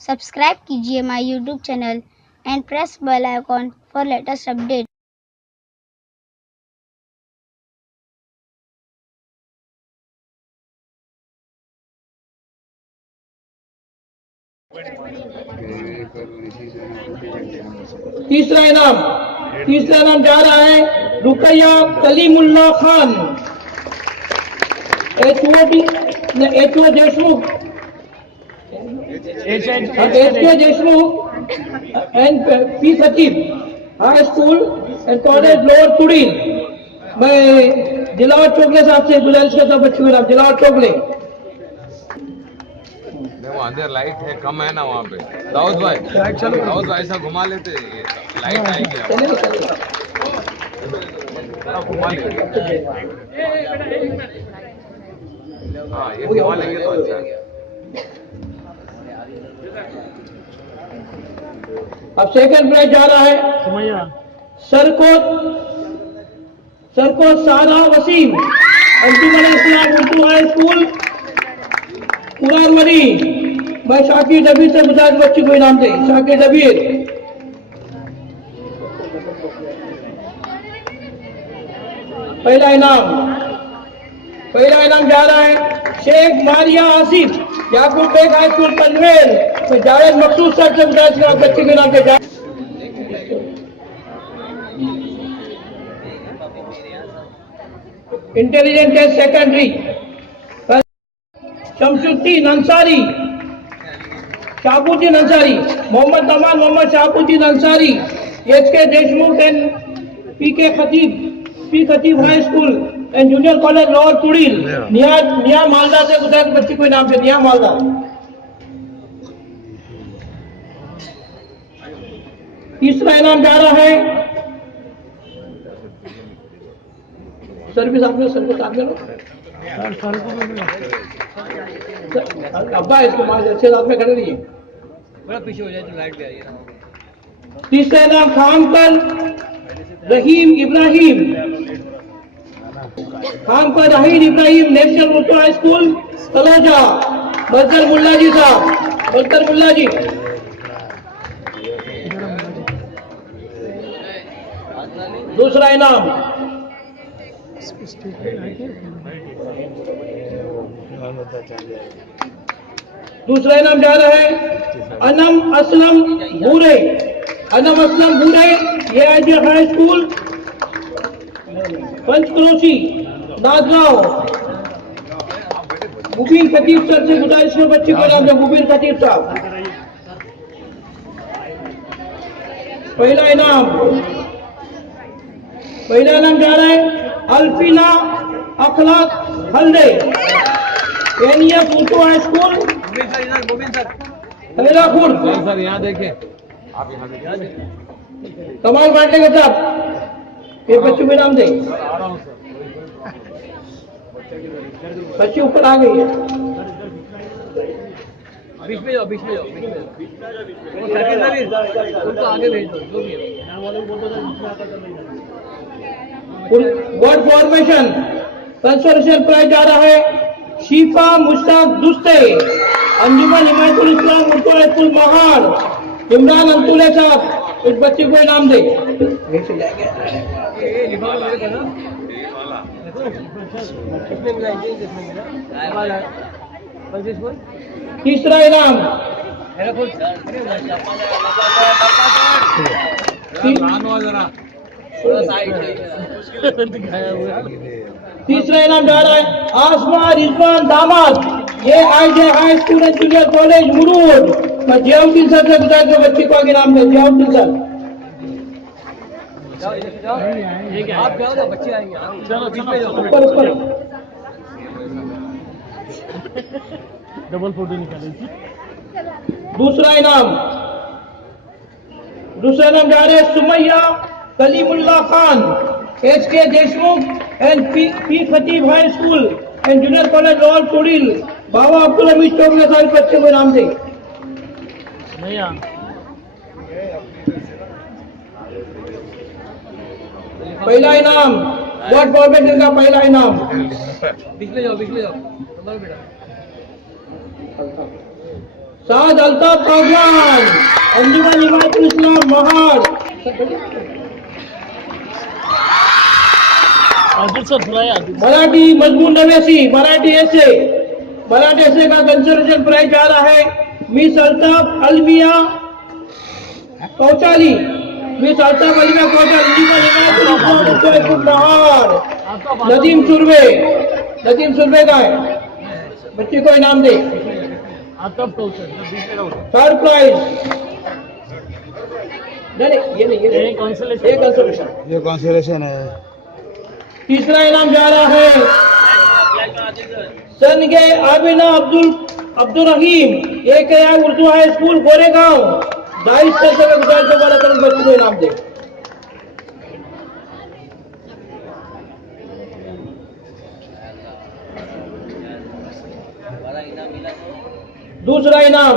Subscribe कीजिए my YouTube channel and press bell icon for latest update. तीसरा इनाम जा रहा है Rukaiya Kalimulla Khan, HO Deshmukh, HK Deshmukh and P Khatib high school and college lower Tudil. मैं दिलावर चोगले साहब से गुजारिश करता हूँ बच्चों के नाम दिलावर चोगले। वो अंदर लाइट है कम है ना वहाँ पे। दाऊद भाई ऐसा घुमा लेते, लाइट आएगी घुमा लेंगे। हाँ ये घुमा लेंगे तो अच्छा है। अब सेकंड प्राइज जा रहा है सरकोत सारा वसीम, अंजुमन इस्लाम उर्दू हाई स्कूल कुरारमरी। मैं शाकिर डबीर से गुजारिश बच्ची को इनाम दे। शाकिर डबीर। पहला इनाम जा रहा है शेख मारिया आसिफ, याकूब बेग हाई स्कूल पनवेल। मैं जावेद मकसूद सर से गुजारिश कर बच्ची को इनाम दे। Intelligent test secondary Shamsuddin Ansari, Shahabuddin Ansari, Mohammad Aman Mohammad Shahabuddin Ansari, HK Deshmukh and P Khatib high school and junior college lower Tudil. निया मालदा से गुजरात बच्ची को इनाम से निया मालदा। तीसरा इनाम जा रहा है सर्विस आप अब्बा इसके माँ अच्छे साथ में खड़े रहिए, थोड़ा पीछे हो जाए तो लाइट भी आ रही है। तीसरा इनाम Khamkar Rahim Ibrahim, national Urdu high school Taloja. Badar Mulla जी साहब, बदर मुल्ला जी। दूसरा इनाम जा रहा है अनम असलम बूरे, ये हाई स्कूल पंचक्रोशी नादगांव। मुबीन खतीब सर से गुजारिश में बच्चे को नाम है मुबीन खतीब साहब। पहला इनाम जा रहा है Alfina Akhlaq Halde, NF Urdu high school Khairapur. Sir यहाँ देखें, आप यहाँ देखें। कमाल बांटने का साहब ये बच्चों के नाम दे। बच्ची ऊपर आ गई है। बीच में जाओ उनको आगे भेज दो जो भी है। वर्ड फॉर्मेशन कंसोलेशन प्राइज जा रहा है शीफा मुश्ताक दुस्ते, अंजुमन हिमायतुल इस्लाम उर्दू हाई स्कूल महाड़। इमरान अंतुले साहब इस बच्चे को इनाम दे। तीसरा इनाम जा रहा है आसमा रिजवान दामाद, ये IJ high school and junior college Murud. मैं जियाउद्दीन सर से गुजारिश कर बच्चे को आगे नाम दे। जियाउद्दीन सर आप जाओ तो बच्चे आएंगे। चलो बीच में जाओ, ऊपर डबल फोटो निकालेंगे। दूसरा इनाम जा रहे Sumaiya Kalimullah Khan, HK Deshmukh and P Khatib high school and junior college lower Tudil. Baba Abdul Hamid Chowk सारे बच्चे को इनाम दे। पहला इनाम वर्ड फॉर्मेशन का पहला इनाम। बीच में जाओ बेटा। साद अल्ताफ बागवान, अंजुमन हिमायतुल इस्लाम महाड़। मराठी मजमून नवेसी, मराठी ऐसे का कंसोलेशन प्राइज जा रहा है मिस अल्ताफ अलमिया कौचाली, मिस अल्ताफ अलमिया कौचाली, अंजुमन हिमायतुल इस्लाम महाड़। नदीम सुरवे का है, बच्चे को इनाम दे। थर्ड प्राइज ये कंसोलेशन है। तीसरा इनाम जा रहा है सन के आबिना अब्दुल रहीम, एक उर्दू हाई स्कूल गोरेगांव। 22 से बच्चों को इनाम दे। दूसरा इनाम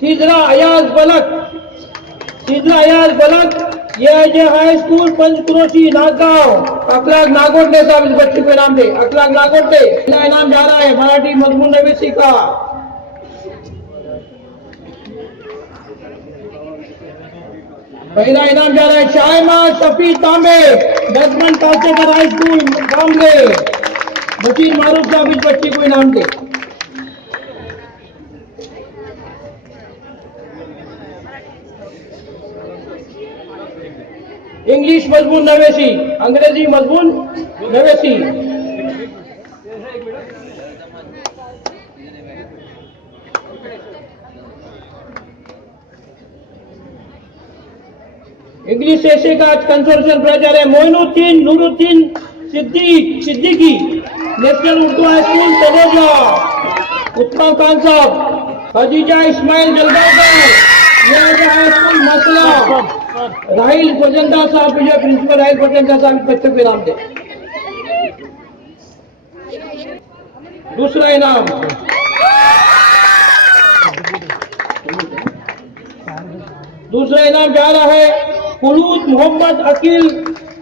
सीजरा अयाज बलक, ये हाई स्कूल पंचक्रोशी नागगांव। अखलाक नागोट ने साहब इस बच्चे को इनाम दे। अखलाक नागोट ने पहला इनाम जा रहा है मराठी मजमून नवीसी का। पहला इनाम जा रहा है शायमा शफी तांबे, दसमन कासेकर हाई स्कूल कामले। बशीर मारूफ साहब इस बच्चे को इनाम दे। इंग्लिश मजमून नवेसी, अंग्रेजी मजमून नवेसी। इंग्लिश ऐसे का कंसोलेशन प्राइज आ रहा है Moinuddin Nooruddin Siddiqui, national Urdu high school Taloja. उत्तम खान साहब, खदीजा इस्माइल जलगांवकर, हाई स्कूल मसला। राहिल गोजंदा साहब, जो प्रिंसिपल राहिल गोजंदा साहब बच्चों को इनाम दे। दूसरा इनाम जा रहा है खुलूद मोहम्मद अकील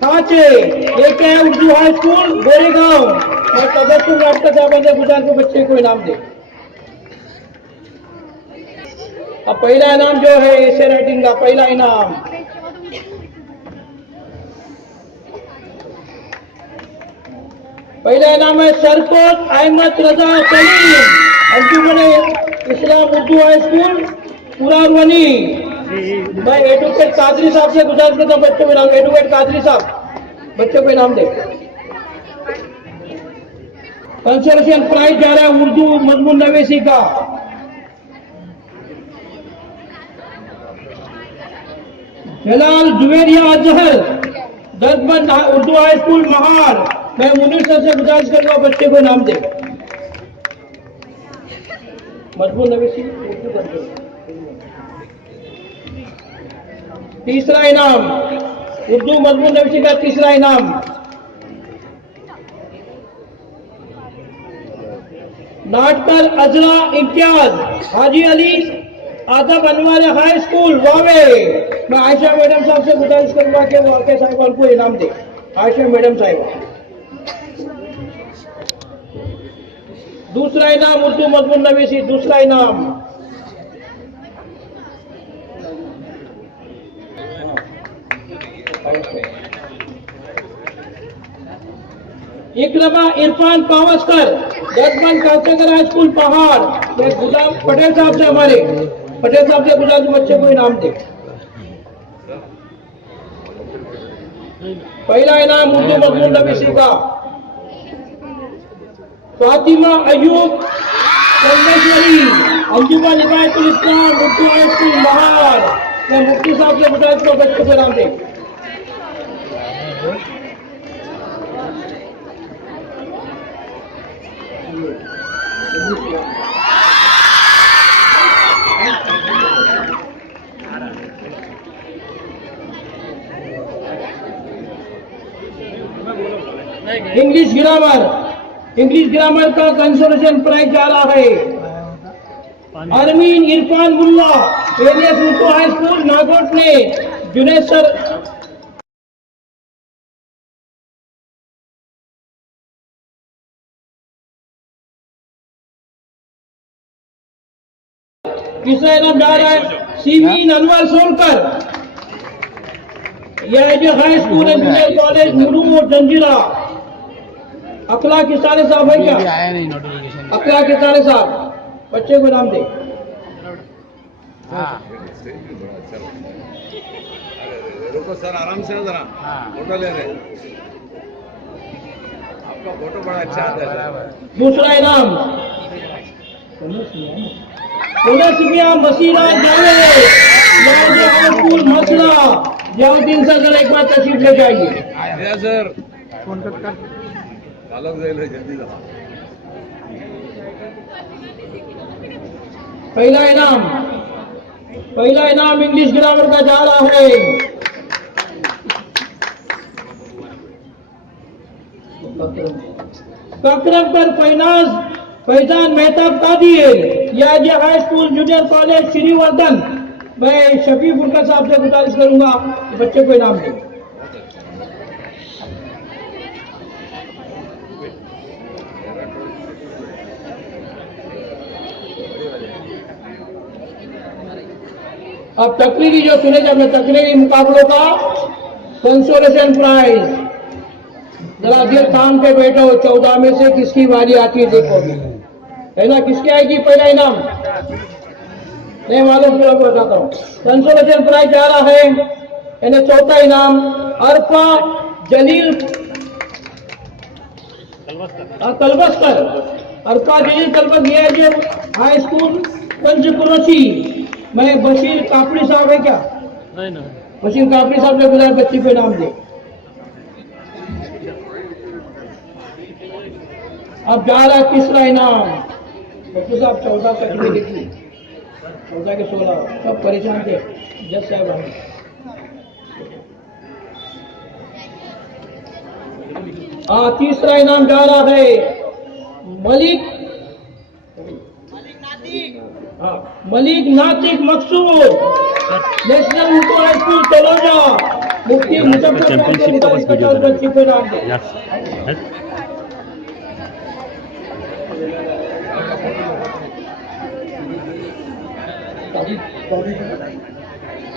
काचे, एक है उर्दू हाई स्कूल गोरेगांव। और तबस्सुम राब्ता साहब से गुजार के बच्चे को इनाम दे। अब पहला इनाम जो है ऐसे राइटिंग का पहला इनाम है शरकोत अहमद रजा सलीम, अंजुमन इस्लाम उर्दू हाई स्कूल पुरारवनी। मैं एडवोकेट कादरी साहब से गुजारिश करता हूँ बच्चों को इनाम। एडवोकेट कादरी साहब बच्चों को इनाम दे। कंसोलेशन प्राइज जा रहा है उर्दू मजमून नवेसी का। जलाल जुवेरिया अजहर, दसमन उर्दू हाई स्कूल महाड़। मैं मुनीर सर से गुजारिश करूंगा बच्चे को इनाम दे। मजमून नवेसी उर्दू। तीसरा इनाम उर्दू मजमून नवीसी का तीसरा इनाम नाटकर अजरा इम्तियाज, हाजी अली आदम अनवर हाई स्कूल वावे। मैं आयशा मैडम साहब से गुजारिश करूंगा कि वो आके साहिबान को इनाम दे। आयशा मैडम साहिबा। दूसरा इनाम उर्दू मजमून नवीसी, दूसरा इनाम इकरमा इरफान पावस्कर, दसमन कासेकर हाई स्कूल पहाड़। गुलाम पटेल साहब से गुजारिश बच्चे को इनाम दे। पहला इनाम उर्दू मजमून नवीसी का फातिमा अयूब चंदेश्वरी, अंजुमन हिमायतुल इस्लाम उर्दू हाई स्कूल महाड़। मैं मुफ्ती साहब से गुजारिश को बच्चे को इनाम दे। इंग्लिश ग्रामर का कंसोलेशन प्राइज जा रहा है अरमीन इरफान मुल्ला, एलियस उर्दू हाई स्कूल नागोट ने। जुनेद सर तीसरा इनाम जा रहा है सीवी ननवर सोलकर, यह जो high school and junior college Murud और जंजीरा। अखला किसाने साहब है क्या? आया नहीं नोटिफिकेशन। अखला किसाने साहब, बच्चे को नाम दे। हाँ रुको सर, आराम से जरा फोटो ले रहे। आपका फोटो बड़ा अच्छा आता है। दूसरा इनाम पुनः मसीना जाने हाई स्कूल मसला जयाउद्दीन सर, जरा एक बार तशरीफ ले जाइए। सर अलग जाइए जल्दी जरा। पहला इनाम इंग्लिश ग्रामर का जा रहा है ककरम पर फैजान मेहताब कादिर, यह high school junior college Shrivardhan. मैं शफी बुरका साहब से गुजारिश करूंगा कि बच्चे को इनाम दें। अब तकरीरी जो सुने जब मैं तकरीरी मुकाबलों का कंसोलेशन प्राइज, जरा देर काम पे बैठो। 14 में से किसकी बारी आती है देखो, है ना? किसकी आएगी पहला इनाम? नहीं मालूम, फिर आपको बताता हूँ। कंसोलेशन प्राइज जा रहा है, यानी चौथा इनाम अरफा जलील कलबस्कर। अरफा जलील कलबस, यह जो हाई स्कूल पंचकुरोची। मैं बशीर कापड़ी साहब है क्या? नहीं नहीं। बशीर कापड़ी साहब से गुजार बच्ची को इनाम दे। अब जा रहा तीसरा इनाम। डॉक्टर साहब 14 तक में देखिए, 14 के 16 सब परेशान थे। जज साहब आए। हाँ, तीसरा इनाम जा रहा है Malik Natiq Maqsood, national Urdu high school Taloja. Mufti Muzaffar बच्ची को इनाम दे।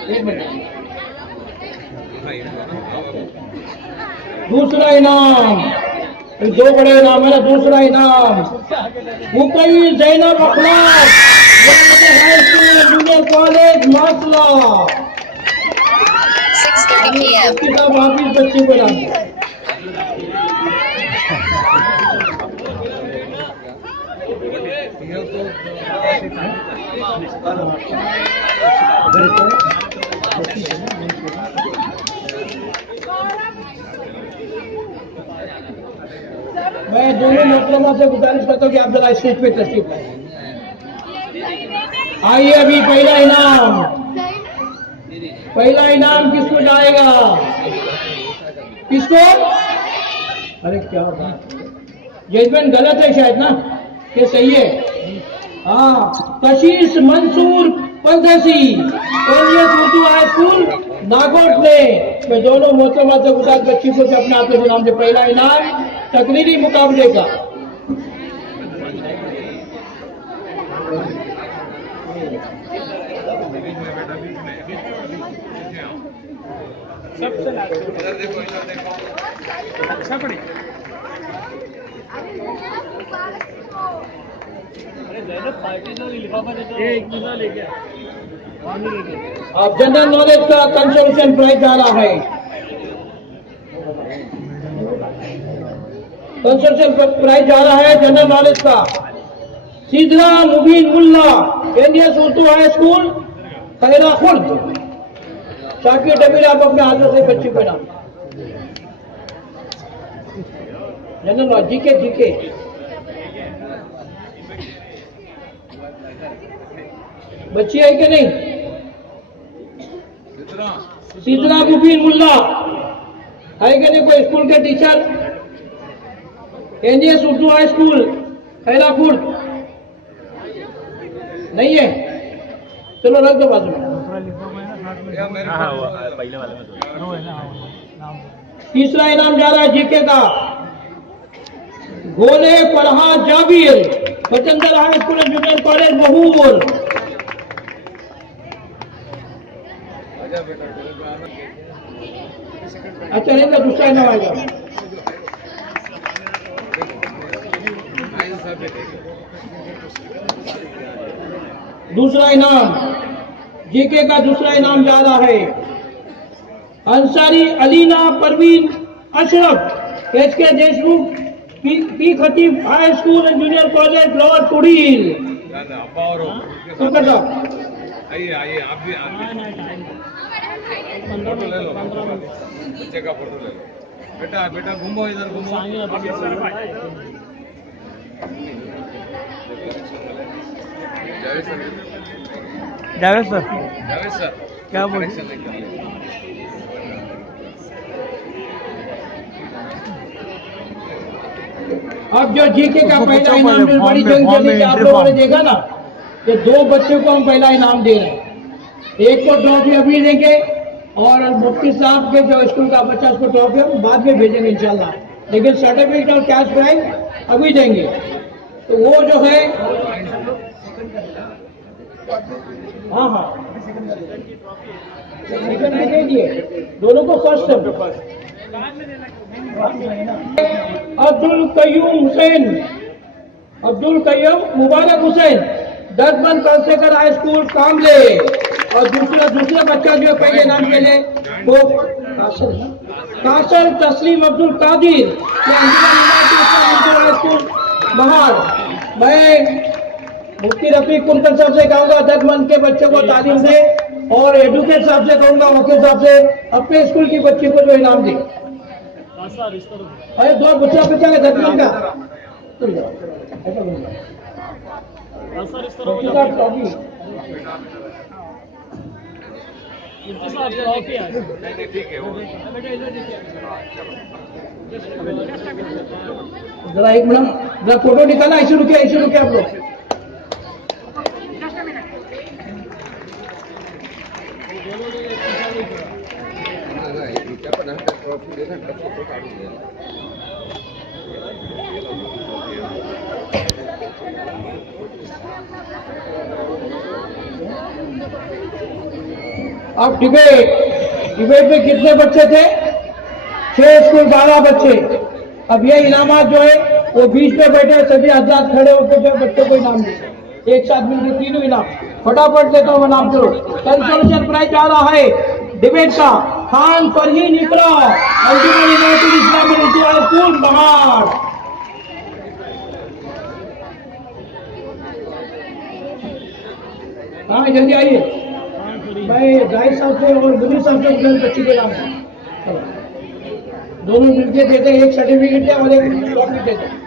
एक मिनट। दूसरा इनाम, दो बड़े इनाम है ना। दूसरा इनाम Mukai Zainab Akhlaq, high school junior college Masla. 6:30 p.m. किताब हाफिज बच्ची को इनाम। मैं दोनों मोहतरमा से गुजारिश करता हूँ कि आप जरा स्टेज पे तशरीफ लाइए। आइए, अभी पहला इनाम किसको जाएगा? किसको? अरे क्या बात, जजमेंट गलत है शायद ना, ये सही है? हाँ, कशीश मंसूर परदेसी, उर्दू हाई स्कूल नागौर ने। मैं दोनों मोहतरमा से गुजारिश बच्ची को अपने आप से इनाम दे। पहला इनाम तकरीरी मुकाबले का। अच्छा पड़ी। अब जनरल नॉलेज का कंसोलेशन प्राइज जा रहा है। कंसोलेशन प्राइज जा रहा है जनरल नॉलेज का Sidra Mubeen Mulla, NDS Urdu high school Khaira Khurd. Shakir Dabir, आप अपने हाथों से बच्ची को नाम। जनरल नॉलेज जीके बच्ची है कि नहीं? सीधरा मुबीन मुल्ला है कि नहीं? कोई स्कूल के teacher? NDS Urdu high school Khairapur नहीं है? चलो रख दो बाजू में। तीसरा इनाम जा रहा है जीके का। Gole Farhad Jabir, Bachandar high school and junior college Mahur. अच्छा नहीं तो दूसरा इनाम आएगा। दूसरा इनाम जीके का दूसरा इनाम जा रहा है Ansari Alina Parveen Ashraf HK Deshmukh P Khatib high school and junior college lower Tudil. आइए आइए आप भी फोटो ले लो, बच्चे का फोटो ले लो। बेटा बेटा घूमो इधर घूमो। जावेद सर जावेद सर क्या बोल अब जो जीके का पहला इनाम जो बड़ी जंग चली थी आप लोगों ने देखा ना, ये 2 बच्चों को हम पहला इनाम दे रहे हैं। एक को ट्रॉफी अभी देंगे और मुफ्ती साहब के जो स्कूल का बच्चा उसको ट्रॉफी हम बाद में भेजेंगे इंशाल्लाह, लेकिन सर्टिफिकेट और कैश प्राइज अभी देंगे। तो वो जो है हाँ हाँ सेकंड में दे दिए, दोनों को फर्स्ट है। अब्दुल कयूम मुबारक हुसैन 10 बंद कलसेकर हाई स्कूल कामले। और दूसरा बच्चा जो पहले नाम के लिए वो कासल तस्लीम अब्दुल कादिर हाई स्कूल बहार। मैं मुफ्ती रफीक कुंकल साहब से कहूँगा 10 मंथ के बच्चों को तालीम दे और एडवोकेट साहब से कहूँगा वकील साहब से अपने स्कूल की बच्ची को जो इनाम दे। अरे 2 बच्चा है 10 मंथ का ठीक है जरा एक मिनट जरा फोटो निकालना। ऐसे रुके आप लोग। अब डिबेट में कितने बच्चे थे? 6 स्कूल 12 बच्चे। अब ये इनामात जो है वो बीच में बैठे सभी हजरात खड़े होकर जो बच्चों को इनाम देते एक साथ मिलकर 3 इनाम। फटाफट लेता हूँ नाम करो। कंसोलेशन प्राइज आ रहा है डिबेट का खान फरहीन इकरा अंजुमन इस्लामिक स्कूल बहार। हाँ जल्दी आइए। भाई जाहिद साहब से और मुनीर साहब से बच्ची के नाम है, दोनों मिलकर देते हैं। एक सर्टिफिकेट है और एक ट्रॉफी देते हैं।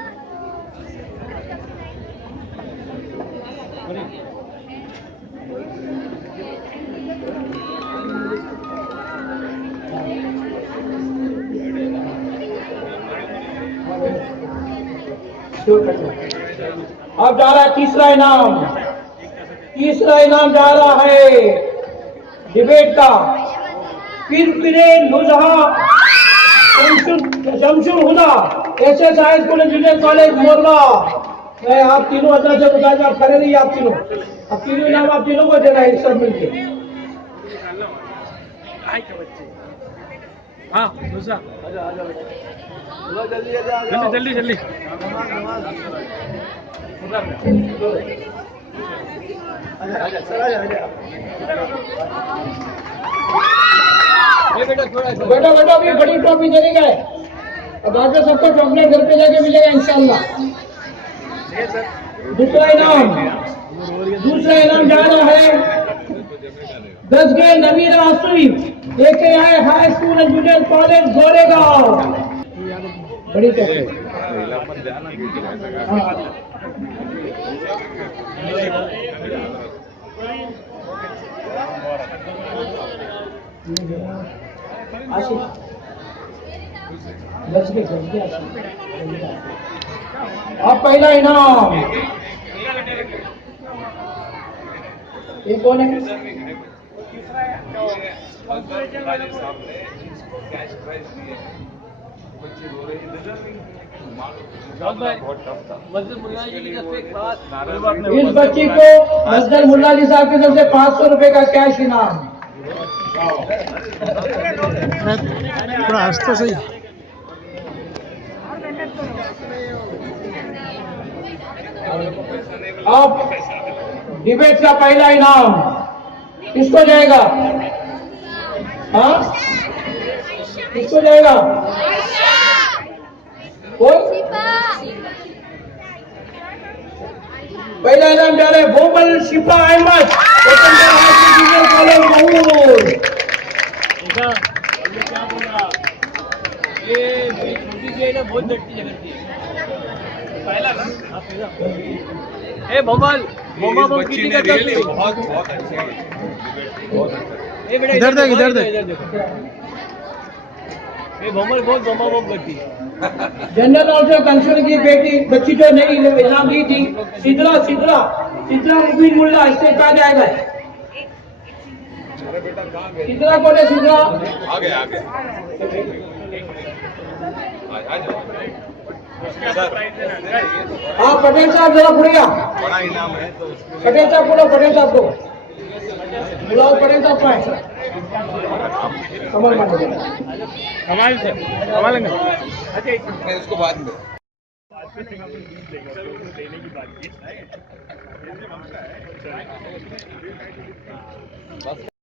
अब जा रहा है तीसरा इनाम जा रहा है डिबेट का Pirpire Nuzha Shamshul Huda SS high school junior college Morla. मैं आप तीनों अदर से बता आप खड़े रहिए। आप तीनों अब तीनों इनाम आप तीनों को देना है सब मिलकर। हाँ जल्दी जल्दी बेटा अभी बड़ी ट्रॉफी देने का है। अब आगे सबको चॉकलेट घर पे जाके मिलेगा इंशाल्लाह। दूसरा इनाम जा रहा है 10 के नवीरा आसुरी लेके आए high school and junior college Goregaon. बड़ी ट्रॉफी अब पहला इनाम ये कौन है? इस बच्ची को मजदर मुल्ला जी साहब की तरफ से 500 रुपए का कैश इनाम। थोड़ा हंस तो सही। अब डिबेट का पहला इनाम किसको जाएगा? हाँ, किसको जाएगा? कौन? पहला इनाम जा रहा है बोमल शिफा अहमद, कॉलेज महूर। ऐसा ये क्या बोल रहा, ये मेरी छोटी सी है ना, बहुत डरती झगड़ती है। पहला ना, हाँ पहला। ए बम्बल बम्बा बम बच्ची कितनी ने करता रियली है? बहुत अच्छी है, बहुत अच्छा। ए बेटा इधर देख, इधर देख। इधर देखो। ए बम्बल बहुत बम्बा बम करती है। जनरल ऑफिसर कंसर्न की बेटी बच्ची जो नहीं इनाम दी थी, सिद्रा मुबीन मुल्ला, इससे कहा जाएगा। सिद्रा कौन है? सिद्रा आगे आगे आ जाओ सर। हाँ, पटेल साहब जरा खुड़ेगा। बड़ा इनाम है तो उसके पटेल साहब बोलो, पटेल साहब को बुलाओ, पटेल साहब का है। कमल मांगो। कमाल से कमालेंगे। लिए उसको बाद में बस